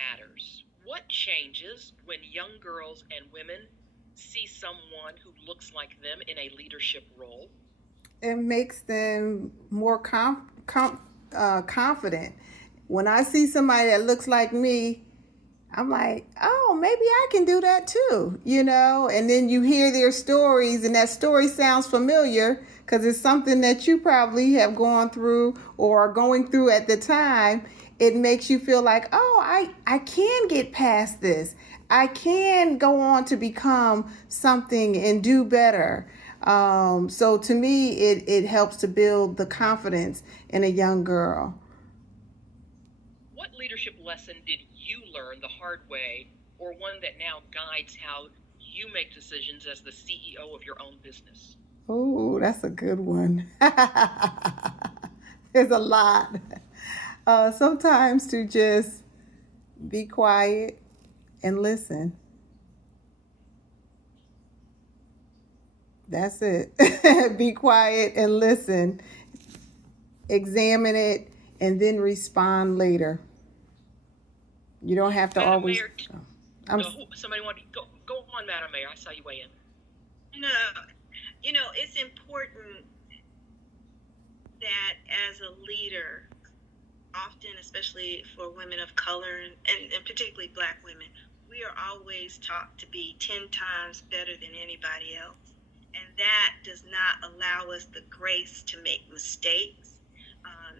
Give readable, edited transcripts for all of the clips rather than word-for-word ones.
matters. What changes when young girls and women see someone who looks like them in a leadership role? It makes them more confident. When I see somebody that looks like me, I'm like, oh, maybe I can do that too, you know? And then you hear their stories, and that story sounds familiar because it's something that you probably have gone through or are going through at the time. It makes you feel like, oh, I can get past this. I can go on to become something and do better. So to me, it helps to build the confidence in a young girl. What leadership lesson did you learn the hard way, or one that now guides how you make decisions as the CEO of your own business? Oh, that's a good one. There's a lot. Sometimes to just be quiet and listen. That's it. Be quiet and listen. Examine it and then respond later. You don't have to Madam always. Mayor, I'm. somebody want to go on, Madam Mayor. I saw you weigh in. No, it's important that as a leader, often, especially for women of color and particularly Black women, we are always taught to be 10 times better than anybody else. And that does not allow us the grace to make mistakes.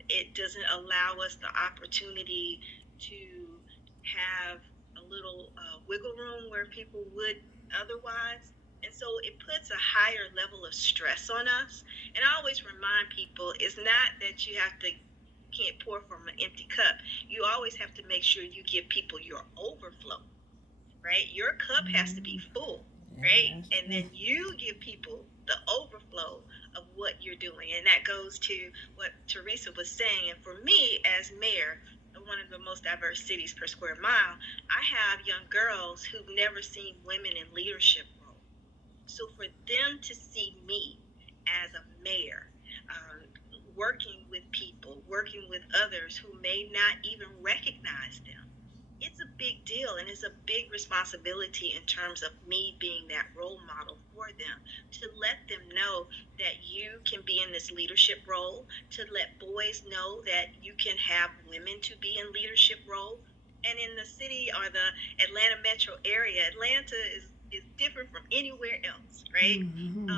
It doesn't allow us the opportunity to have a little wiggle room where people would otherwise. And so it puts a higher level of stress on us. And I always remind people, it's not that you can't pour from an empty cup. You always have to make sure you give people your overflow, right? Your cup has to be full, right? And then you give people the overflow of what you're doing. And that goes to what Teresa was saying. And for me, as mayor of one of the most diverse cities per square mile, I have young girls who've never seen women in leadership roles. So for them to see me as a mayor, working with people, working with others who may not even recognize them, it's a big deal, and it's a big responsibility in terms of me being that role model for them, to let them know that you can be in this leadership role, to let boys know that you can have women to be in leadership role. And in the city or the Atlanta metro area, Atlanta is different from anywhere else, right? Mm-hmm.